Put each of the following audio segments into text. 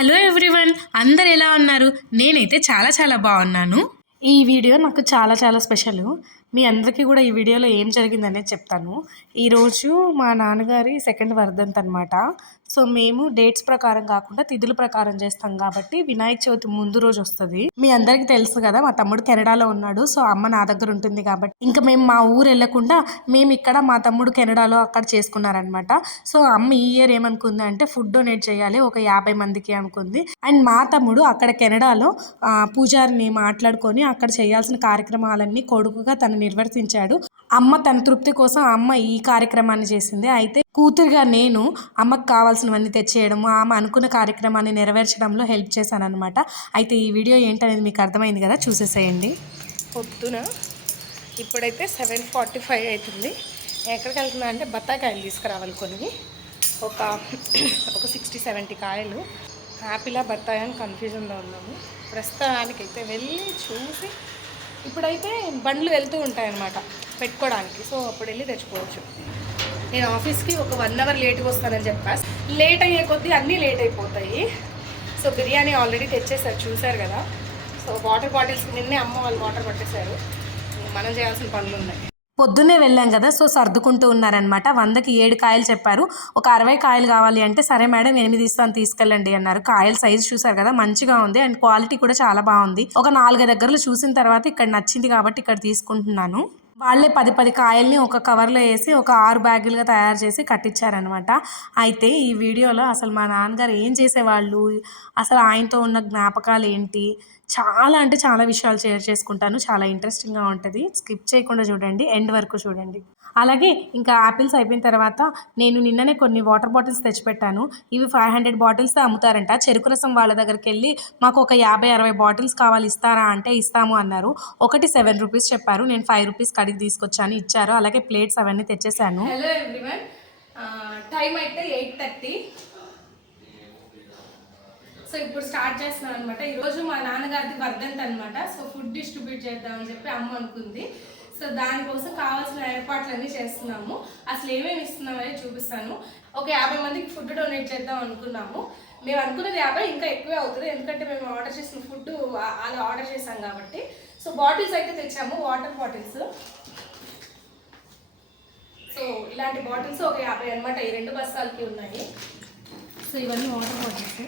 Hello everyone అందరు ఎలా ఉన్నారు? నేనైతే చాలా చాలా బాగున్నాను. ఈ వీడియో నాకు చాలా చాలా స్పెషల్. మీ అందరికీ కూడా ఈ వీడియోలో ఏం జరిగిందనేది చెప్తాను. ఈరోజు మా నాన్నగారి సెకండ్ వర్ధంత్ అనమాట సో మేము డేట్స్ ప్రకారం కాకుండా తిథుల ప్రకారం చేస్తాం కాబట్టి వినాయక చవితి ముందు రోజు వస్తుంది. మీ అందరికి తెలుసు కదా మా తమ్ముడు కెనడాలో ఉన్నాడు సో అమ్మ నా దగ్గర ఉంటుంది కాబట్టి. ఇంకా మేము మా ఊరు వెళ్ళకుండా మేము ఇక్కడ మా తమ్ముడు కెనడాలో అక్కడ చేసుకున్నారనమాట. సో అమ్మ ఈ ఇయర్ ఏమనుకుంది అంటే ఫుడ్ డొనేట్ చేయాలి ఒక యాభై మందికి అనుకుంది. అండ్ మా తమ్ముడు అక్కడ కెనడాలో పూజారిని మాట్లాడుకొని అక్కడ చేయాల్సిన కార్యక్రమాలన్నీ కొడుకుగా తను నిర్వర్తించాడు. అమ్మ తన తృప్తి కోసం అమ్మ ఈ కార్యక్రమాన్ని చేసింది. అయితే కూతురుగా నేను అమ్మకు కావాల్సిన కావాల్సినవన్నీ తెచ్చేయడము ఆమె అనుకున్న కార్యక్రమాన్ని నెరవేర్చడంలో హెల్ప్ చేశాను అనమాట అయితే ఈ వీడియో ఏంటనేది మీకు అర్థమైంది కదా? చూసేసేయండి. పొద్దున ఇప్పుడైతే సెవెన్ ఫార్టీ ఫైవ్ అవుతుంది ఎక్కడికి వెళ్తున్నా అంటే బత్తాకాయలు తీసుకురావాలి కొన్ని. ఒక ఒక సిక్స్టీ సెవెంటీ కాయలు. హ్యాపీలా బత్తాయి అని కన్ఫ్యూజన్లో ఉన్నాము. ప్రస్తుతానికి అయితే వెళ్ళి చూసి ఇప్పుడైతే బండ్లు వెళ్తూ ఉంటాయన్నమాట పెట్టుకోవడానికి. సో అప్పుడు వెళ్ళి తెచ్చుకోవచ్చు. నేను ఆఫీస్కి ఒక వన్ అవర్ లేట్గా వస్తానని చెప్పా. లేట్ అయ్యే కొద్దీ అన్నీ లేట్ అయిపోతాయి. సో బిర్యానీ ఆల్రెడీ తెచ్చేసారు చూసారు కదా. సో వాటర్ బాటిల్స్ నిన్నే అమ్మ వాళ్ళు వాటర్ పట్టేశారు. మనం చేయాల్సిన పనులు ఉన్నాయి. పొద్దున్నే వెళ్ళాం కదా సో సర్దుకుంటూ ఉన్నారనమాట వందకి ఏడు కాయలు చెప్పారు. ఒక అరవై కాయలు కావాలి అంటే సరే మేడం ఎనిమిది ఇస్తాను తీసుకెళ్ళండి అన్నారు. కాయల సైజ్ చూసారు కదా మంచిగా ఉంది అండ్ క్వాలిటీ కూడా చాలా బాగుంది. ఒక నాలుగు దగ్గరలో చూసిన తర్వాత ఇక్కడ నచ్చింది కాబట్టి ఇక్కడ తీసుకుంటున్నాను. వాళ్ళే పది పది కాయల్ని ఒక కవర్లో వేసి ఒక ఆరు బ్యాగులుగా తయారు చేసి కట్టించారనమాట అయితే ఈ వీడియోలో అసలు మా నాన్నగారు ఏం చేసేవాళ్ళు? అసలు ఆయనతో ఉన్న జ్ఞాపకాలు ఏంటి? చాలా అంటే చాలా విషయాలు షేర్ చేసుకుంటాను. చాలా ఇంట్రెస్టింగ్గా ఉంటుంది. స్కిప్ చేయకుండా చూడండి. ఎండ్ వరకు చూడండి. అలాగే ఇంకా యాపిల్స్ అయిపోయిన తర్వాత నేను నిన్ననే కొన్ని వాటర్ బాటిల్స్ తెచ్చిపెట్టాను. ఇవి ఫైవ్ హండ్రెడ్ బాటిల్స్ అమ్ముతారంట. చెరుకు రసం వాళ్ళ దగ్గరికి వెళ్ళి మాకు ఒక యాభై అరవై బాటిల్స్ కావాలి ఇస్తారా అంటే ఇస్తాము అన్నారు. ఒకటి సెవెన్ రూపీస్ చెప్పారు. నేను ఫైవ్ రూపీస్ కడిగి తీసుకొచ్చాను ఇచ్చారు. అలాగే ప్లేట్స్ అవన్నీ తెచ్చేసాను. హలో టైం అయితే ఎయిట్ థర్టీ. సో ఇప్పుడు స్టార్ట్ చేస్తున్నాం అనమాట ఈరోజు మా నాన్నగారిది వర్ధంత్ అనమాట సో ఫుడ్ డిస్ట్రిబ్యూట్ చేద్దామని చెప్పి అమ్మ అనుకుంది. సో దానికోసం కావాల్సిన ఏర్పాట్లన్నీ చేస్తున్నాము. అసలు ఏమేమి ఇస్తున్నామని చూపిస్తాను. ఒక యాభై మందికి ఫుడ్ డొనేట్ చేద్దాం అనుకున్నాము. మేము అనుకున్నది యాభై ఇంకా ఎక్కువే అవుతుంది. ఎందుకంటే మేము ఆర్డర్ చేసిన ఫుడ్ అలా ఆర్డర్ చేసాం కాబట్టి. సో బాటిల్స్ అయితే తెచ్చాము వాటర్ బాటిల్స్ సో ఇలాంటి బాటిల్స్ ఒక యాభై అనమాట ఈ రెండు బస్తాలకి ఉన్నాయి. సో ఇవన్నీ వాటర్ బాటిల్స్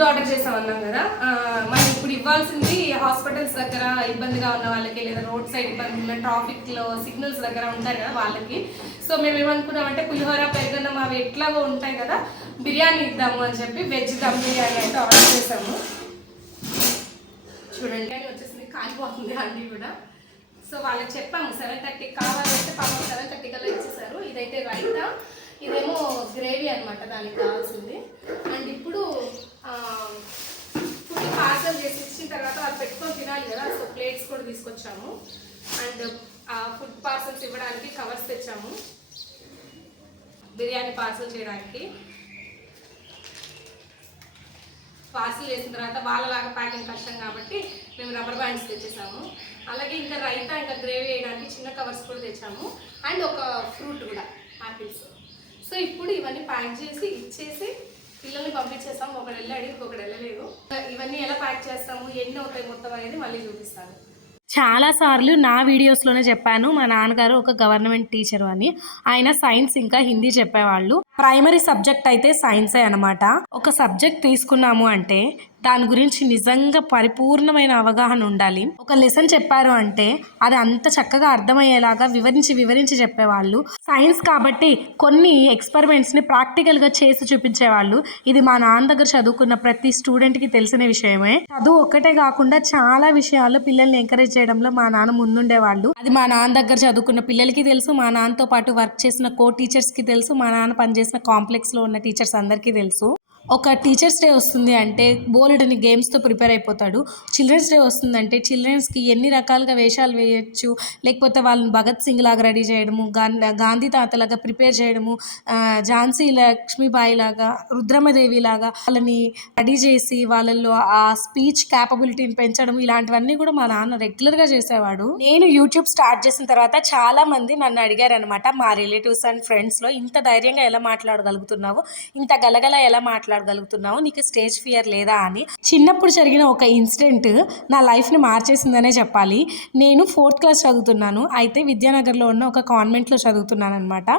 ఫుడ్ ఆర్డర్ చేసాం అన్నాం కదా. మరి మనం ఇప్పుడు ఇవ్వాల్సింది హాస్పిటల్స్ దగ్గర ఇబ్బందిగా ఉన్న వాళ్ళకి లేదా రోడ్ సైడ్ ఇబ్బంది ఉన్న ట్రాఫిక్లో సిగ్నల్స్ దగ్గర ఉంటారు కదా వాళ్ళకి. సో మేము ఏమనుకున్నామంటే పులిహోర పెరుగన్నం అవి ఎట్లాగో ఉంటాయి కదా బిర్యానీ ఇద్దాము అని చెప్పి వెజ్ దమ్ బిర్యానీ అయితే ఆర్డర్ చేసాము. చూడండి. అని వచ్చేసింది కాలిపోతుంది అన్నీ కూడా. సో వాళ్ళకి చెప్పాము సెవెన్ థర్టీకి కావాలంటే పాపం సెవెన్ థర్టీ కల్లా ఇచ్చేసారు ఇదైతే రైతా ఇదేమో గ్రేవీ అన్నమాట దానికి కావాల్సింది అండ్ ఇప్పుడు ఫుడ్ పార్సల్ చేసి ఇచ్చిన తర్వాత వాళ్ళు పెట్టుకొని తినాలి కదా. సో ప్లేట్స్ కూడా తీసుకొచ్చాము. అండ్ ఆ ఫుడ్ పార్సల్స్ ఇవ్వడానికి కవర్స్ తెచ్చాము. బిర్యానీ పార్సల్ చేయడానికి. పార్సల్ చేసిన తర్వాత వాళ్ళలాగా ప్యాకింగ్ కష్టం కాబట్టి మేము రబ్బర్ బ్యాండ్స్ తెచ్చేసాము. అలాగే ఇంకా రైతా ఇంకా గ్రేవీ వేయడానికి చిన్న కవర్స్ కూడా తెచ్చాము. అండ్ ఒక ఫ్రూట్ కూడా ఆపిల్స్. సో ఇప్పుడు ఇవన్నీ ప్యాక్ చేసి ఇచ్చేసి పిల్లల్ని పంపించేస్తాము ఒకడు వెళ్ళాడు ఇంకొకటి వెళ్ళలేదు. ఇవన్నీ ఎలా ప్యాక్ చేస్తాము ఎన్ని అవుతాయి మొత్తం అనేది మళ్ళీ చూపిస్తాను. చాలాసార్లు నా వీడియోస్లోనే చెప్పాను మా నాన్నగారు ఒక గవర్నమెంట్ టీచర్ అని. ఆయన సైన్స్ ఇంకా హిందీ చెప్పేవాళ్ళు. ప్రైమరీ సబ్జెక్ట్ అయితే సైన్సే అనమాట ఒక సబ్జెక్ట్ తీసుకున్నాము అంటే దాని గురించి నిజంగా పరిపూర్ణమైన అవగాహన ఉండాలి. ఒక లెసన్ చెప్పారు అంటే అది అంత చక్కగా అర్థమయ్యేలాగా వివరించి వివరించి చెప్పేవాళ్ళు. సైన్స్ కాబట్టి కొన్ని ఎక్స్పెరిమెంట్స్ని ప్రాక్టికల్గా చేసి చూపించేవాళ్ళు. ఇది మా నాన్న దగ్గర చదువుకున్న ప్రతి స్టూడెంట్కి తెలిసిన విషయమే. చదువు ఒక్కటే కాకుండా చాలా విషయాల్లో పిల్లల్ని ఎంకరేజ్ చేయడంలో మా నాన్న ముందుండేవాళ్ళు. అది మా నాన్న దగ్గర చదువుకున్న పిల్లలకి తెలుసు మా నాన్నతో పాటు వర్క్ చేసిన కో టీచర్స్కి తెలుసు మా నాన్న పనిచేసిన కాంప్లెక్స్లో ఉన్న టీచర్స్ అందరికీ తెలుసు. ఒక టీచర్స్ డే వస్తుంది అంటే బోలెడని గేమ్స్తో ప్రిపేర్ అయిపోతాడు. చిల్డ్రన్స్ డే వస్తుందంటే చిల్డ్రన్స్కి ఎన్ని రకాలుగా వేషాలు వేయచ్చు? లేకపోతే వాళ్ళని భగత్ సింగ్ లాగా రెడీ చేయడము గాంధీ గాంధీ తాతలాగా ప్రిపేర్ చేయడము ఝాన్సీ లక్ష్మీబాయి లాగా రుద్రమదేవి లాగా వాళ్ళని రెడీ చేసి వాళ్ళల్లో ఆ స్పీచ్ క్యాపబిలిటీని పెంచడం ఇలాంటివన్నీ కూడా మా నాన్న రెగ్యులర్గా చేసేవాడు. నేను యూట్యూబ్ స్టార్ట్ చేసిన తర్వాత చాలా మంది నన్ను అడిగారు అనమాట మా రిలేటివ్స్ అండ్ ఫ్రెండ్స్లో ఇంత ధైర్యంగా ఎలా మాట్లాడగలుగుతున్నావు? ఇంత గలగల ఎలా మాట్లాడు మాట్లాడగలుగుతున్నావు నీకు స్టేజ్ ఫియర్ లేదా అని. చిన్నప్పుడు జరిగిన ఒక ఇన్సిడెంట్ నా లైఫ్ని మార్చేసిందనే చెప్పాలి. నేను ఫోర్త్ క్లాస్ చదువుతున్నాను. అయితే విద్యానగర్లో ఉన్న ఒక కాన్వెంట్లో చదువుతున్నాను అనమాట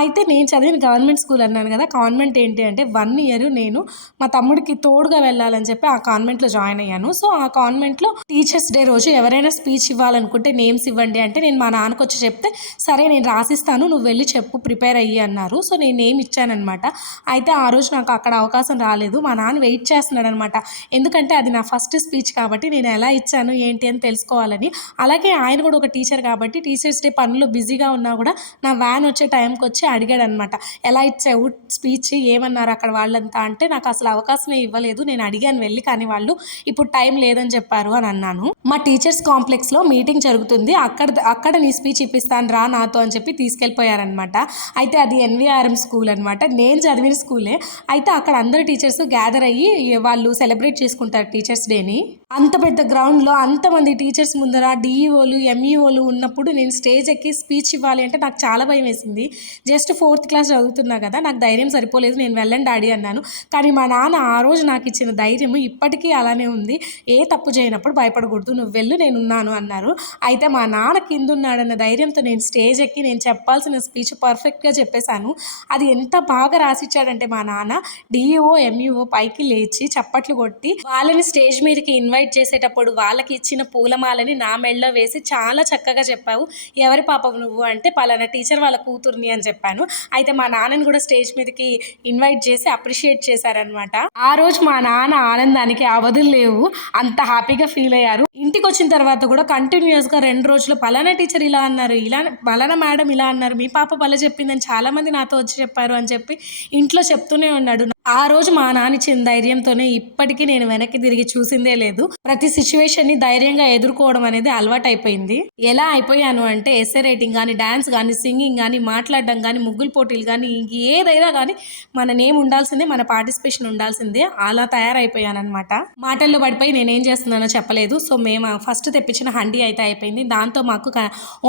అయితే నేను చదివిన గవర్నమెంట్ స్కూల్ అన్నాను కదా కాన్వెంట్ ఏంటి అంటే వన్ ఇయర్ నేను మా తమ్ముడికి తోడుగా వెళ్ళాలని చెప్పి ఆ కాన్వెంట్లో జాయిన్ అయ్యాను. సో ఆ కాన్వెంట్లో టీచర్స్ డే రోజు ఎవరైనా స్పీచ్ ఇవ్వాలనుకుంటే నేమ్స్ ఇవ్వండి అంటే నేను మా నాన్నకు వచ్చి చెప్తే సరే నేను రాసిస్తాను నువ్వు వెళ్ళి చెప్పు ప్రిపేర్ అయ్యి అన్నారు. సో నేను నేమ్ ఇచ్చానమాట అయితే ఆ రోజు నాకు అక్కడ అవకాశం రాలేదు. మా నాన్న వెయిట్ చేస్తున్నాడు అనమాట ఎందుకంటే అది నా ఫస్ట్ స్పీచ్ కాబట్టి నేను ఎలా ఇచ్చాను ఏంటి అని తెలుసుకోవాలని. అలాగే ఆయన కూడా ఒక టీచర్ కాబట్టి టీచర్స్ డే పనులు బిజీగా ఉన్నా కూడా నా వ్యాన్ వచ్చే టైంకి వచ్చి అడిగాడు అనమాట ఎలా ఇచ్చావు స్పీచ్? ఏమన్నారు అక్కడ వాళ్ళంతా? అంటే నాకు అసలు అవకాశమే ఇవ్వలేదు. నేను అడిగాను వెళ్ళి కానీ వాళ్ళు ఇప్పుడు టైం లేదని చెప్పారు అని అన్నాను. మా టీచర్స్ కాంప్లెక్స్లో మీటింగ్ జరుగుతుంది. అక్కడ అక్కడ నీ స్పీచ్ ఇప్పిస్తాను రా నాతో అని చెప్పి తీసుకెళ్ళిపోయారనమాట. అయితే అది ఎన్విఆర్ఎం స్కూల్ అనమాట. నేను చదివిన స్కూలే. అయితే అక్కడ అందరు టీచర్స్ గ్యాదర్ అయ్యి వాళ్ళు సెలబ్రేట్ చేసుకుంటారు టీచర్స్ డేని అంత పెద్ద గ్రౌండ్లో అంతమంది టీచర్స్ ముందర డిఈఓలు ఎంఈఓలు ఉన్నప్పుడు నేను స్టేజ్ ఎక్కి స్పీచ్ ఇవ్వాలి అంటే నాకు చాలా భయం వేసింది. జస్ట్ ఫోర్త్ క్లాస్ చదువుతున్నా కదా నాకు ధైర్యం సరిపోలేదు నేను వెళ్ళండి డాడీ అన్నాను. కానీ మా నాన్న ఆ రోజు నాకు ఇచ్చిన ధైర్యం ఇప్పటికీ అలానే ఉంది. ఏ తప్పు చేయనప్పుడు భయపడకూడదు నువ్వు వెళ్ళు నేను ఉన్నాను అన్నారు. అయితే మా నాన్న కింద ఉన్నాడన్న ధైర్యంతో నేను స్టేజ్ ఎక్కి నేను చెప్పాల్సిన స్పీచ్ పర్ఫెక్ట్గా చెప్పేశాను. అది ఎంత బాగా రాసిచ్చాడంటే మా నాన్న డిఈఓ ఎంఈఓ పైకి లేచి చప్పట్లు కొట్టి వాళ్ళని స్టేజ్ మీదకి ఇన్వైట్ చేసేటప్పుడు వాళ్ళకి ఇచ్చిన పూలమాలని నా మెడలో వేసి చాలా చక్కగా చెప్పావు. ఎవరి పాపం నువ్వు అంటే పలానా టీచర్ వాళ్ళ కూతుర్ని అని చెప్పాను. అయితే మా నాన్నని కూడా స్టేజ్ మీదకి ఇన్వైట్ చేసి అప్రిషియేట్ చేశారనమాట ఆ రోజు మా నాన్న ఆనందానికి అవధులు లేవు. అంత హ్యాపీగా ఫీల్ అయ్యారు. ఇంటికి వచ్చిన తర్వాత కూడా కంటిన్యూస్గా రెండు రోజులు పలానా టీచర్ ఇలా అన్నారు ఇలా పలానా మేడం ఇలా అన్నారు మీ పాప బల చెప్పిందని చాలా మంది నాతో వచ్చి చెప్పారు అని చెప్పి ఇంట్లో చెప్తూనే ఉన్నాడు. ఆ రోజు మా నాన్న ఇచ్చిన ధైర్యంతోనే ఇప్పటికీ నేను వెనక్కి తిరిగి చూసిందే లేదు. ప్రతి సిచ్యువేషన్ని ధైర్యంగా ఎదుర్కోవడం అనేది అలవాటు అయిపోయింది ఎలా అయిపోయాను అంటే ఎస్ఏ రైటింగ్ కానీ డాన్స్ కానీ సింగింగ్ కానీ మాట్లాడడం కానీ ముగ్గులు పోటీలు కానీ ఏదైనా కానీ మన నేమ్ ఉండాల్సిందే మన పార్టిసిపేషన్ ఉండాల్సిందే అలా తయారైపోయాను అనమాట మాటల్లో పడిపోయి నేనేం చేస్తున్నానో చెప్పలేదు. సో మేము ఫస్ట్ తెప్పించిన హండీ అయితే అయిపోయింది. దాంతో మాకు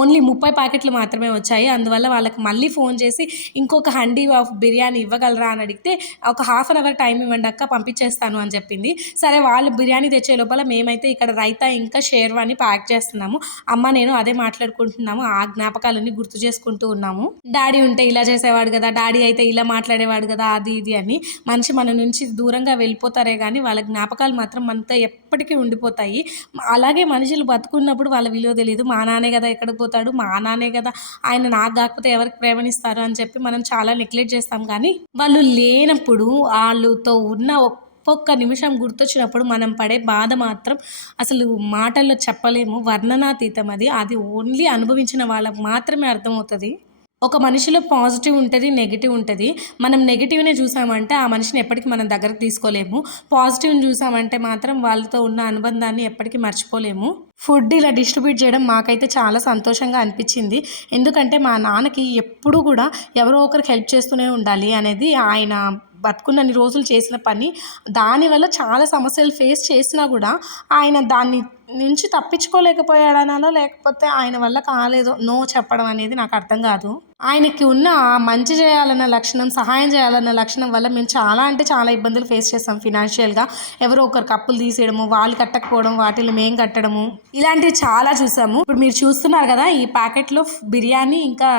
ఓన్లీ ముప్పై ప్యాకెట్లు మాత్రమే వచ్చాయి. అందువల్ల వాళ్ళకి మళ్ళీ ఫోన్ చేసి ఇంకొక హండీ ఆఫ్ బిర్యానీ ఇవ్వగలరా అని అడిగితే ఒక హాఫ్ అన్ అవర్ టైం ఇవ్వండి అక్క పంపించేస్తాను అని చెప్పింది. సరే వాళ్ళు బిర్యానీ తెచ్చే లోపల మేమైతే ఇక్కడ రైతా ఇంకా షేర్వాని ప్యాక్ చేస్తున్నాము. అమ్మ నేను అదే మాట్లాడుకుంటున్నాము. ఆ జ్ఞాపకాలన్నీ గుర్తు చేసుకుంటూ ఉన్నాము. డాడీ ఉంటే ఇలా చేసేవాడు కదా డాడీ అయితే ఇలా మాట్లాడేవాడు కదా అది ఇది అని. మనిషి మన నుంచి దూరంగా వెళ్ళిపోతారే కానీ వాళ్ళ జ్ఞాపకాలు మాత్రం మనతో ఎప్పటికీ ఉండిపోతాయి. అలాగే మనుషులు బతుకున్నప్పుడు వాళ్ళ విలువ తెలియదు మా నాన్నే కదా ఎక్కడికి పోతాడు? మా నాన్నే కదా. ఆయన నాకు కాకపోతే ఎవరికి ప్రేమనిస్తారు అని చెప్పి మనం చాలా నెగ్లెక్ట్ చేస్తాం కానీ వాళ్ళు లేనప్పుడు వాళ్ళతో ఉన్న ఒక్కొక్క నిమిషం గుర్తొచ్చినప్పుడు మనం పడే బాధ మాత్రం అసలు మాటల్లో చెప్పలేము. వర్ణనాతీతం అది. అది ఓన్లీ అనుభవించిన వాళ్ళకు మాత్రమే అర్థమవుతుంది. ఒక మనిషిలో పాజిటివ్ ఉంటుంది నెగిటివ్ ఉంటుంది. మనం నెగిటివ్నే చూసామంటే ఆ మనిషిని ఎప్పటికీ మనం దగ్గరకు తీసుకోలేము. పాజిటివ్ని చూసామంటే మాత్రం వాళ్ళతో ఉన్న అనుబంధాన్ని ఎప్పటికీ మర్చిపోలేము. ఫుడ్ ఇలా డిస్ట్రిబ్యూట్ చేయడం మాకైతే చాలా సంతోషంగా అనిపించింది. ఎందుకంటే మా నాన్నకి ఎప్పుడూ కూడా ఎవరో ఒకరికి హెల్ప్ చేస్తూనే ఉండాలి అనేది ఆయన బతుకున్నన్ని రోజులు చేసిన పని దానివల్ల చాలా సమస్యలు ఫేస్ చేసినా కూడా ఆయన దాన్ని నుంచి తప్పించుకోలేకపోయాడనాలో లేకపోతే ఆయన వల్ల కాలేదో నో చెప్పడం అనేది నాకు అర్థం కాదు. ఆయనకి ఉన్న మంచి చేయాలన్న లక్షణం సహాయం చేయాలన్న లక్షణం వల్ల మేము చాలా అంటే చాలా ఇబ్బందులు ఫేస్ చేస్తాం ఫినాన్షియల్గా ఎవరో ఒకరు కప్పులు తీసేయడము వాళ్ళు కట్టకపోవడం వాటిని మేము కట్టడము ఇలాంటివి చాలా చూసాము. ఇప్పుడు మీరు చూస్తున్నారు కదా ఈ ప్యాకెట్లో బిర్యానీ ఇంకా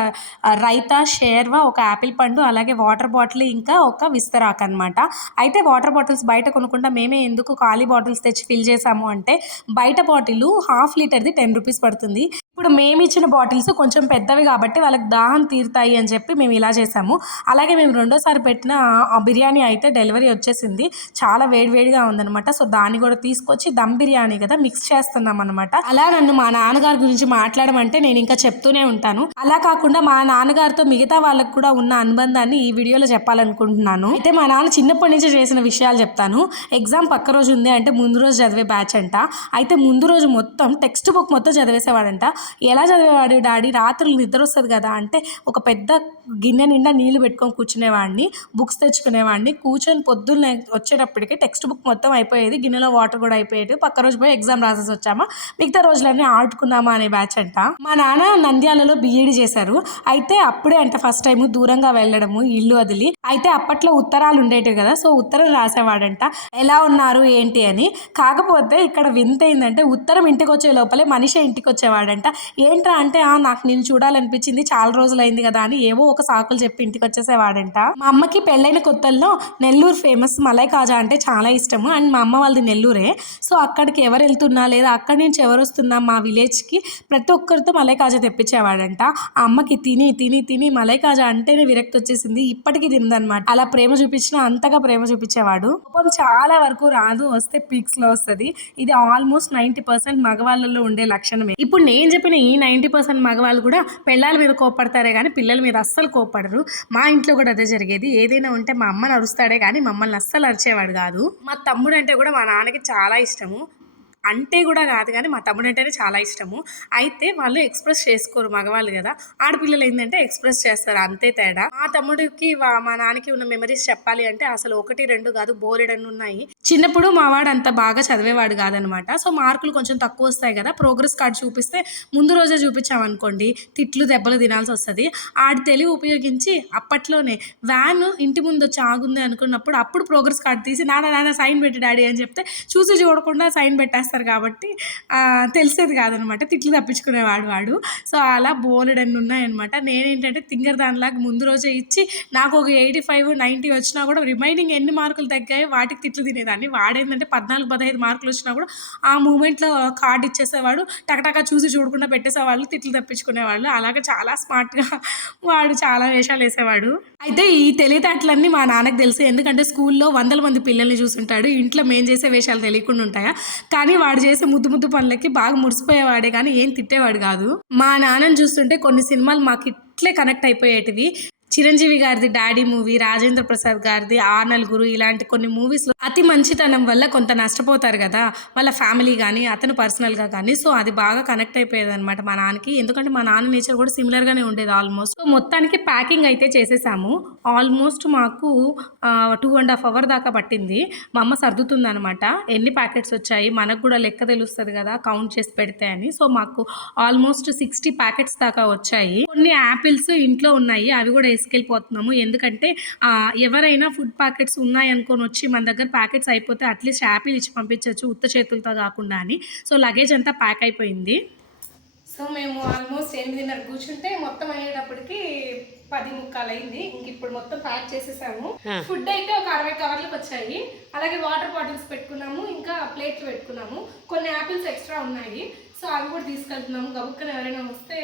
రైతా షేర్వా ఒక యాపిల్ పండు అలాగే వాటర్ బాటిల్ ఇంకా ఒక విస్తరాక్ అనమాట అయితే వాటర్ బాటిల్స్ బయట కొనుక్కుంటా మేమే ఎందుకు ఖాళీ బాటిల్స్ తెచ్చి ఫిల్ చేసాము అంటే బయట బాటిల్ హాఫ్ లీటర్ది టెన్ రూపీస్ పడుతుంది. ఇప్పుడు మేము ఇచ్చిన బాటిల్స్ కొంచెం పెద్దవి కాబట్టి వాళ్ళకి దాహం తీరుతాయి అని చెప్పి మేము ఇలా చేసాము. అలాగే మేము రెండోసారి పెట్టిన బిర్యానీ అయితే డెలివరీ వచ్చేసింది. చాలా వేడివేడిగా ఉందన్నమాట. సో దాన్ని కూడా తీసుకొచ్చి దమ్ బిర్యానీ కదా మిక్స్ చేస్తున్నాం అనమాట అలా నన్ను మా నాన్నగారి గురించి మాట్లాడమంటే నేను ఇంకా చెప్తూనే ఉంటాను. అలా కాకుండా మా నాన్నగారితో మిగతా వాళ్ళకు కూడా ఉన్న అనుబంధాన్ని ఈ వీడియోలో చెప్పాలనుకుంటున్నాను. అయితే మా నాన్న చిన్నప్పటి నుంచి చేసిన విషయాలు చెప్తాను. ఎగ్జామ్ పక్క రోజు ఉంది అంటే ముందు రోజు చదివే బ్యాచ్ అంట. అయితే ముందు రోజు మొత్తం టెక్స్ట్ బుక్ మొత్తం చదివేసేవాడంట. ఎలా చదివేవాడు డాడీ? రాత్రులు నిద్ర వస్తుంది కదా అంటే ఒక పెద్ద గిన్నె నిండా నీళ్ళు పెట్టుకొని కూర్చునేవాడిని బుక్స్ తెచ్చుకునేవాడిని. కూర్చొని పొద్దున్నే వచ్చేటప్పటికి టెక్స్ట్ బుక్ మొత్తం అయిపోయేది. గిన్నెలో వాటర్ కూడా అయిపోయేది పక్క రోజు పోయి ఎగ్జామ్ రాసేసి వచ్చామా? మిగతా రోజులన్నీ ఆడుకున్నామా అనే బ్యాచ్ అంట. మా నాన్న నంద్యాలలో బీఈడి చేశారు. అయితే అప్పుడే అంట ఫస్ట్ టైం దూరంగా వెళ్ళడము ఇల్లు వదిలి. అయితే అప్పట్లో ఉత్తరాలు ఉండేటివి కదా సో ఉత్తరం రాసేవాడంట. ఎలా ఉన్నారు? ఏంటి? అని. కాకపోతే ఇక్కడ వింత ఏంటంటే ఉత్తరం ఇంటికి వచ్చే లోపలే మనిషి ఇంటికి వచ్చేవాడంట ఏంట్రా అంటే "ఆ, నాకు నేను చూడాలనిపించింది చాలా రోజులైంది కదా అని ఏవో ఒక సాకులు చెప్పి ఇంటికి వచ్చేసేవాడంట. మా అమ్మకి పెళ్ళైన కొత్తల్లో నెల్లూరు ఫేమస్ మలై కాజా అంటే చాలా ఇష్టము. అండ్ మా అమ్మ వాళ్ళది నెల్లూరే. సో అక్కడికి ఎవరు వెళ్తున్నా లేదా అక్కడి నుంచి ఎవరు వస్తున్నా మా విలేజ్కి ప్రతి ఒక్కరితో మలై కాజా తెప్పించేవాడంట. ఆ అమ్మకి తిని తిని తిని మలై కాజా అంటేనే విరక్తి వచ్చేసింది. ఇప్పటికీ తిందనమాట అలా ప్రేమ చూపించిన అంతగా ప్రేమ చూపించేవాడు. కోపం చాలా వరకు రాదు. వస్తే పిక్స్లో వస్తుంది. ఇది ఆల్మోస్ట్ నైంటీ పర్సెంట్ మగవాళ్ళలో ఉండే లక్షణమే. ఇప్పుడు నేను చెప్పిన ఈ నైంటీ పర్సెంట్ మగవాళ్ళు కూడా పిల్లల మీద కోపడతారే కానీ పిల్లల మీద అస్సలు కోపడరు మా ఇంట్లో కూడా అదే జరిగేది. ఏదైనా ఉంటే మా అమ్మని అరుస్తాడే కానీ మమ్మల్ని అస్సలు అరిచేవాడు కాదు. మా తమ్ముడు అంటే కూడా మా నాన్నకి చాలా ఇష్టము. అంటే కూడా కాదు కానీ మా తమ్ముడు అంటేనే చాలా ఇష్టము. అయితే వాళ్ళు ఎక్స్ప్రెస్ చేసుకోరు మగవాళ్ళు కదా. ఆడపిల్లలు ఏంటంటే ఎక్స్ప్రెస్ చేస్తారు అంతే తేడా. మా తమ్ముడికి వా- మా నాన్నకి ఉన్న మెమరీస్ చెప్పాలి అంటే అసలు ఒకటి రెండు కాదు బోలెడన్ని ఉన్నాయి. చిన్నప్పుడు మా వాడు అంత బాగా చదివేవాడు కాదనమాట. సో మార్కులు కొంచెం తక్కువ వస్తాయి కదా. ప్రోగ్రెస్ కార్డ్ చూపిస్తే ముందు రోజే చూపించామనుకోండి తిట్లు దెబ్బలు తినాల్సి వస్తుంది. ఆడి తెలివి ఉపయోగించి అప్పట్లోనే వ్యాన్ ఇంటి ముందు వచ్చి ఆగుంది అనుకున్నప్పుడు అప్పుడు ప్రోగ్రెస్ కార్డ్ తీసి నాన్న నాన్న సైన్ పెట్టి డాడీ అని చెప్తే చూసి చూడకుండా సైన్ చేస్తారు కాబట్టి తెలిసేది కాదనమాట. తిట్లు తప్పించుకునేవాడు వాడు. సో అలా బోలెడన్ని ఉన్నాయన్నమాట. నేనేంటంటే తింగర్ దానిలాగా ముందు రోజే ఇచ్చి నాకు ఒక ఎయిటీ ఫైవ్ నైంటీ వచ్చినా కూడా రిమైనింగ్ ఎన్ని మార్కులు తగ్గాయో వాటికి తిట్లు తినేదాన్ని. వాడేంటంటే పద్నాలుగు పదహైదు మార్కులు వచ్చినా కూడా ఆ మూమెంట్లో కార్డు ఇచ్చేసేవాడు టకటకా చూసి చూడకుండా పెట్టేసేవాళ్ళు తిట్లు తప్పించుకునేవాళ్ళు. అలాగే చాలా స్మార్ట్గా వాడు చాలా వేషాలు వేసేవాడు. అయితే ఈ తెలివితేటలన్నీ మా నాన్నకు తెలుసు. ఎందుకంటే స్కూల్లో వందల మంది పిల్లల్ని చూసుంటాడు. ఇంట్లో మేం చేసే వేషాలు తెలియకుండా ఉంటాయా? కానీ వాడు చేసే ముద్దు ముద్దు పనులకి బాగా మురిసిపోయేవాడే కానీ ఏం తిట్టేవాడు కాదు. మా నాన్నని చూస్తుంటే కొన్ని సినిమాలు మాకు ఇట్లే కనెక్ట్ అయిపోయేటివి. చిరంజీవి గారిది డాడీ మూవీ రాజేంద్ర ప్రసాద్ గారిది ఆ గురు ఇలాంటి కొన్ని మూవీస్లో అతి మంచితనం వల్ల కొంత నష్టపోతారు కదా. వాళ్ళ ఫ్యామిలీ కానీ అతను పర్సనల్గా కానీ సో అది బాగా కనెక్ట్ అయిపోయేది అనమాట మా నాన్నకి. ఎందుకంటే మా నాన్న నేచర్ కూడా సిమిలర్గానే ఉండేది ఆల్మోస్ట్ సో మొత్తానికి ప్యాకింగ్ అయితే చేసేసాము. ఆల్మోస్ట్ మాకు టూ అండ్ హాఫ్ అవర్ దాకా పట్టింది. మా అమ్మ సర్దుతుంది అనమాట ఎన్ని ప్యాకెట్స్ వచ్చాయి? మనకు కూడా లెక్క తెలుస్తుంది కదా కౌంట్ చేసి పెడితే అని. సో మాకు ఆల్మోస్ట్ సిక్స్టీ ప్యాకెట్స్ దాకా వచ్చాయి. కొన్ని యాపిల్స్ ఇంట్లో ఉన్నాయి అవి కూడా వేసుకెళ్ళిపోతున్నాము. ఎందుకంటే ఎవరైనా ఫుడ్ ప్యాకెట్స్ ఉన్నాయి అనుకొని వచ్చి మన దగ్గర ప్యాకెట్స్ అయిపోతే అట్లీస్ట్ యాపిల్ ఇచ్చి పంపించవచ్చు ఉత్త చేతులతో కాకుండా అని. సో లగేజ్ అంతా ప్యాక్ అయిపోయింది. సో మేము ఆల్మోస్ట్ ఎనిమిదిన్నర కూర్చుంటే మొత్తం అయ్యేటప్పటికి పది ముక్కాలు అయింది. ఇంక ఇప్పుడు మొత్తం ప్యాక్ చేసేసాము. ఫుడ్ అయితే ఒక అరవై కవర్లకు వచ్చాయి. అలాగే వాటర్ బాటిల్స్ పెట్టుకున్నాము ఇంకా ప్లేట్లు పెట్టుకున్నాము. కొన్ని యాపిల్స్ ఎక్స్ట్రా ఉన్నాయి. సో అవి కూడా తీసుకెళ్తున్నాము. గబుక్కన ఎవరైనా వస్తే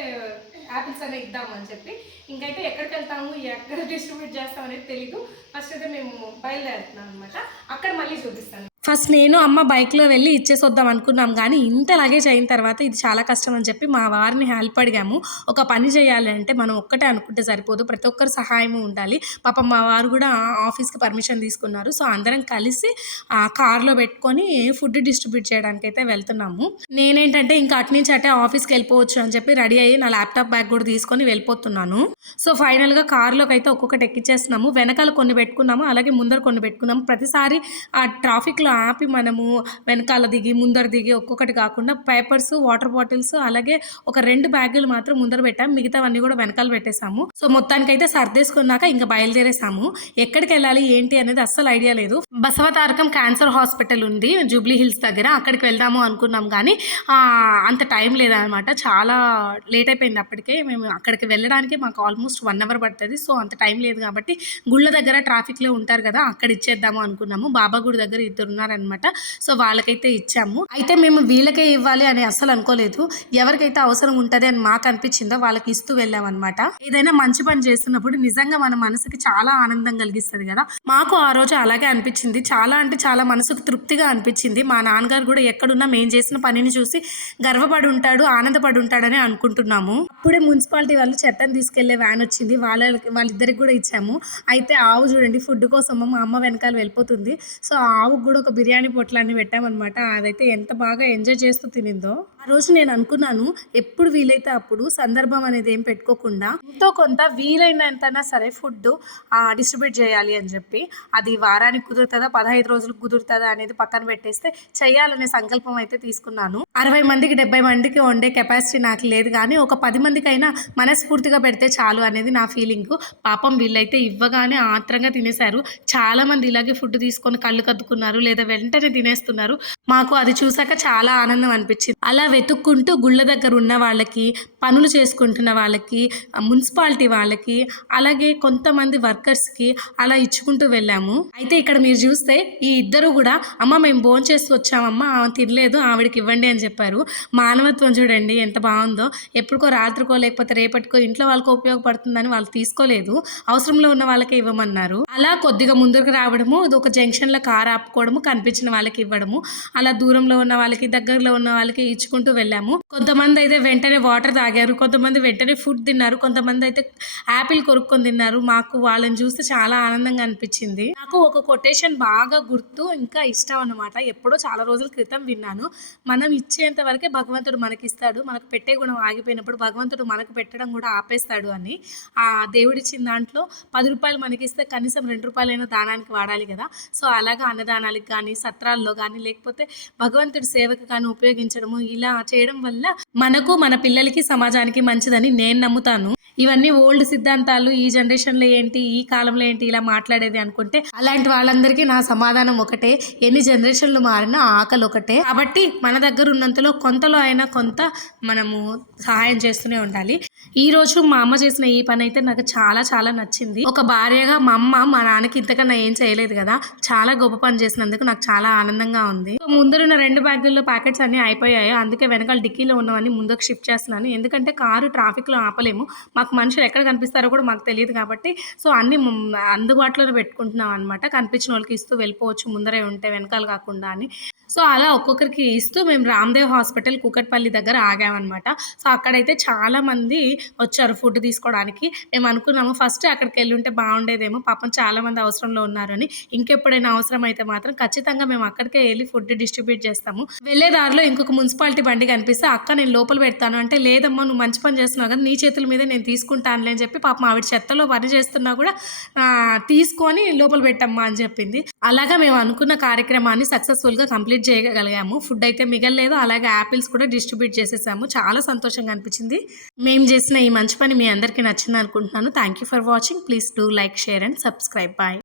యాపిల్స్ అనే ఇద్దామని చెప్పి. ఇంకైతే ఎక్కడికి వెళ్తాము ఎక్కడ డిస్ట్రిబ్యూట్ చేస్తాం అనేది తెలీదు. ఫస్ట్ అయితే మేము బయలుదేరుతున్నాం అనమాట అక్కడ మళ్ళీ చూపిస్తాను. ఫస్ట్ నేను అమ్మ బైక్లో వెళ్ళి ఇచ్చేసొద్దాం అనుకున్నాం కానీ ఇంత లగేజ్ అయిన తర్వాత ఇది చాలా కష్టం అని చెప్పి మా వారిని హెల్ప్ అడిగాము. ఒక పని చేయాలంటే మనం ఒక్కటే అనుకుంటే సరిపోదు. ప్రతి ఒక్కరి సహాయం ఉండాలి. పాపం మా వారు కూడా ఆఫీస్కి పర్మిషన్ తీసుకున్నారు. సో అందరం కలిసి ఆ కార్లో పెట్టుకొని ఫుడ్ డిస్ట్రిబ్యూట్ చేయడానికి అయితే వెళ్తున్నాము. నేనేంటంటే ఇంకా అటు నుంచి అటే ఆఫీస్కి వెళ్ళిపోవచ్చు అని చెప్పి రెడీ అయ్యి నా ల్యాప్టాప్ బ్యాగ్ కూడా తీసుకొని వెళ్ళిపోతున్నాను. సో ఫైనల్గా కార్లోకి అయితే ఒక్కొక్కటి ఎక్కిచ్చేస్తున్నాము. వెనకాల కొన్ని పెట్టుకున్నాము. అలాగే ముందర కొన్ని పెట్టుకున్నాము. ప్రతిసారి ఆ ట్రాఫిక్లో ఆపి మనము వెనకాల దిగి ముందర దిగి ఒక్కొక్కటి కాకుండా పేపర్స్ వాటర్ బాటిల్స్ అలాగే ఒక రెండు బ్యాగులు మాత్రం ముందర పెట్టాము మిగతావన్నీ కూడా వెనకాల పెట్టేశాము. సో మొత్తానికైతే సర్దేసుకున్నాక ఇంకా బయలుదేరేసాము ఎక్కడికి వెళ్ళాలి ఏంటి అనేది అస్సలు ఐడియా లేదు. బసవతారకం క్యాన్సర్ హాస్పిటల్ ఉంది జూబ్లీ హిల్స్ దగ్గర. అక్కడికి వెళ్దాము అనుకున్నాం కానీ అంత టైం లేదనమాట. చాలా లేట్ అయిపోయింది అప్పటికే. మేము అక్కడికి వెళ్ళడానికి మాకు ఆల్మోస్ట్ వన్ అవర్ పడుతుంది. సో అంత టైం లేదు కాబట్టి గుళ్ళ దగ్గర ట్రాఫిక్లో ఉంటారు కదా అక్కడ ఇచ్చేద్దాము అనుకున్నాము. బాబా గుడి దగ్గర ఇద్దరు ఉన్నారనమాట సో వాళ్ళకైతే ఇచ్చాము. అయితే మేము వీళ్ళకే ఇవ్వాలి అని అస్సలు అనుకోలేదు. ఎవరికైతే అవసరం ఉంటుంది అని మాకు అనిపించిందో వాళ్ళకి ఇస్తూ వెళ్ళామన్నమాట. ఏదైనా మంచి పని చేస్తున్నప్పుడు నిజంగా మన మనసుకి చాలా ఆనందం కలిగిస్తుంది కదా. మాకు ఆ రోజు అలాగే అనిపించింది. చాలా అంటే చాలా మనసుకు తృప్తిగా అనిపించింది. మా నాన్నగారు కూడా ఎక్కడున్నా మేము చేసిన పనిని చూసి గర్వపడి ఉంటాడు ఆనందపడి ఉంటాడని అనుకుంటున్నాము. అప్పుడే మున్సిపాలిటీ వాళ్ళు చెత్తను తీసుకెళ్ళే వ్యాన్ వచ్చింది. వాళ్ళ వాళ్ళిద్దరికి కూడా ఇచ్చాము. అయితే ఆవు చూడండి ఫుడ్ కోసం మా అమ్మ వెనకాల వెళ్ళిపోతుంది. సో ఆవు ఆవుకు కూడా ఒక బిర్యానీ పొట్లన్నీ పెట్టామన్నమాట. అదైతే ఎంత బాగా ఎంజాయ్ చేస్తూ తినిందో ఆ రోజు నేను అనుకున్నాను ఎప్పుడు వీలైతే అప్పుడు సందర్భం అనేది ఏం పెట్టుకోకుండా ఎంతో కొంత వీలైనంతనా సరే ఫుడ్ డిస్ట్రిబ్యూట్ చేయాలి అని చెప్పి అది వారానికి కుదురుతుందా పదహైదు రోజులకు కుదురుతుందా అనేది పక్కన పెట్టేస్తే చేయాలనే సంకల్పం అయితే తీసుకున్నాను. అరవై మందికి డెబ్బై మందికి వండే కెపాసిటీ నాకు లేదు కానీ ఒక పది మందికైనా మనస్ఫూర్తిగా పెడితే చాలు అనేది నా ఫీలింగ్ పాపం వీళ్ళైతే ఇవ్వగానే ఆత్రంగా తినేశారు. చాలా మంది ఇలాగే ఫుడ్ తీసుకొని కళ్ళు కద్దుకున్నారు లేదా వెంటనే తినేస్తున్నారు. మాకు అది చూసాక చాలా ఆనందం అనిపించింది. అలా వెతుక్కుంటూ గుళ్ళ దగ్గర ఉన్న వాళ్ళకి పనులు చేసుకుంటున్న వాళ్ళకి మున్సిపాలిటీ వాళ్ళకి అలాగే కొంతమంది వర్కర్స్కి అలా ఇచ్చుకుంటూ వెళ్ళాము. అయితే ఇక్కడ మీరు చూస్తే ఈ ఇద్దరు కూడా అమ్మ మేము భోజనం చేసి వచ్చామమ్మ ఆమె తినలేదు ఆవిడకి ఇవ్వండి అని చెప్పారు. మానవత్వం చూడండి ఎంత బాగుందో. ఎప్పుడుకో రాత్రికో లేకపోతే రేపటికో ఇంట్లో వాళ్ళకో ఉపయోగపడుతుందని వాళ్ళు తీసుకోలేదు. అవసరంలో ఉన్న వాళ్ళకే ఇవ్వమన్నారు. అలా కొద్దిగా ముందుకు రావడము ఇది ఒక జంక్షన్లో కారు ఆపుకోవడము కనిపించిన వాళ్ళకి ఇవ్వడము అలా దూరంలో ఉన్న వాళ్ళకి దగ్గరలో ఉన్న వాళ్ళకి ఇచ్చుకుంటూ వెళ్ళాము. కొంతమంది అయితే వెంటనే వాటర్ తాగారు కొంతమంది వెంటనే ఫుడ్ తిన్నారు కొంతమంది అయితే యాపిల్ కొరుక్కొని తిన్నారు. మాకు వాళ్ళని చూస్తే చాలా ఆనందంగా అనిపించింది. నాకు ఒక కొటేషన్ బాగా గుర్తు ఇంకా ఇష్టం అనమాట ఎప్పుడో చాలా రోజుల క్రితం విన్నాను. మనం ఇచ్చేంత వరకే భగవంతుడు మనకి ఇస్తాడు మనకు పెట్టే గుణం ఆగిపోయినప్పుడు భగవంతుడు మనకు పెట్టడం కూడా ఆపేస్తాడు అని. ఆ దేవుడిచ్చిన దాంట్లో పది రూపాయలు మనకి ఇస్తే కనీసం రెండు రూపాయలైనా దానానికి వాడాలి కదా. సో అలాగా అన్నదానాలకు కానీ సత్రాల్లో కానీ లేకపోతే భగవంతుడి సేవకు కానీ ఉపయోగించడము ఇలా చేయడం వల్ల మనకు మన పిల్లలకి సమాజానికి మంచిదని నేను నమ్ముతాను. ఇవన్నీ ఓల్డ్ సిద్ధాంతాలు ఈ జనరేషన్లో ఏంటి ఈ కాలంలో ఏంటి ఇలా మాట్లాడేది అనుకుంటే అలాంటి వాళ్ళందరికీ నా సమాధానం ఒకటే. ఎన్ని జనరేషన్లు మారినా ఆకలి ఒకటే. కాబట్టి మన దగ్గర ఉన్నంతలో కొంతలో అయినా కొంత మనము సహాయం చేస్తూనే ఉండాలి. ఈ రోజు మా అమ్మ చేసిన ఈ పని అయితే నాకు చాలా చాలా నచ్చింది. ఒక భార్యగా మా అమ్మ మా నాన్నకి ఇంతకన్నా ఏం చేయలేదు కదా. చాలా గొప్ప పని చేసినందుకు నాకు చాలా ఆనందంగా ఉంది. సో ముందరున్న రెండు బ్యాగుల్లో ప్యాకెట్స్ అన్ని అయిపోయాయి అందుకే వెనకాల డిక్కీలో ఉన్నవన్నీ ముందుకు షిఫ్ట్ చేస్తున్నాను. ఎందుకంటే కారు ట్రాఫిక్లో ఆపలేము. మాకు మనుషులు ఎక్కడ కనిపిస్తారో కూడా మాకు తెలియదు కాబట్టి సో అన్ని అందుబాటులోనే పెట్టుకుంటున్నాం అనమాట కనిపించిన వాళ్ళకి ఇస్తూ వెళ్ళిపోవచ్చు ముందరే ఉంటే వెనకాల కాకుండా అని. సో అలా ఒక్కొక్కరికి ఇస్తూ మేము రామ్దేవ్ హాస్పిటల్ కూకట్పల్లి దగ్గర ఆగామన్నమాట. సో అక్కడైతే చాలా మంది వచ్చారు ఫుడ్ తీసుకోవడానికి. మేము అనుకున్నాము ఫస్ట్ అక్కడికి వెళ్ళి ఉంటే బాగుండేదేమో పాపం చాలా మంది అవసరంలో ఉన్నారని. ఇంకెప్పుడైనా అవసరం అయితే మాత్రం ఖచ్చితంగా మేము అక్కడికే వెళ్ళి ఫుడ్ డిస్ట్రిబ్యూట్ చేస్తాము. వెళ్ళే దారిలో ఇంకొక మున్సిపాలిటీ బండి కనిపిస్తే అక్క నేను లోపల పెడతాను. అంటే లేదమ్మా నువ్వు మంచి పని చేస్తున్నావు కదా నీ చేతుల మీద నేను తీసుకుంటానులే అని చెప్పి పాపం ఆవిడ చెత్తలో పని చేస్తున్నా కూడా తీసుకొని లోపల పెట్టమ్మా అని చెప్పింది. అలాగా మేము అనుకున్న కార్యక్రమాన్ని సక్సెస్ఫుల్గా కంప్లీట్ చేయగలిగాము. ఫుడ్ అయితే మిగలలేదు. అలాగే యాపిల్స్ కూడా డిస్ట్రిబ్యూట్ చేసేసాము. చాలా సంతోషంగా అనిపించింది. మేము చేసిన ఈ మంచి పని మీ అందరికీ నచ్చింది అనుకుంటున్నాను. Thank you for watching please do like share and subscribe bye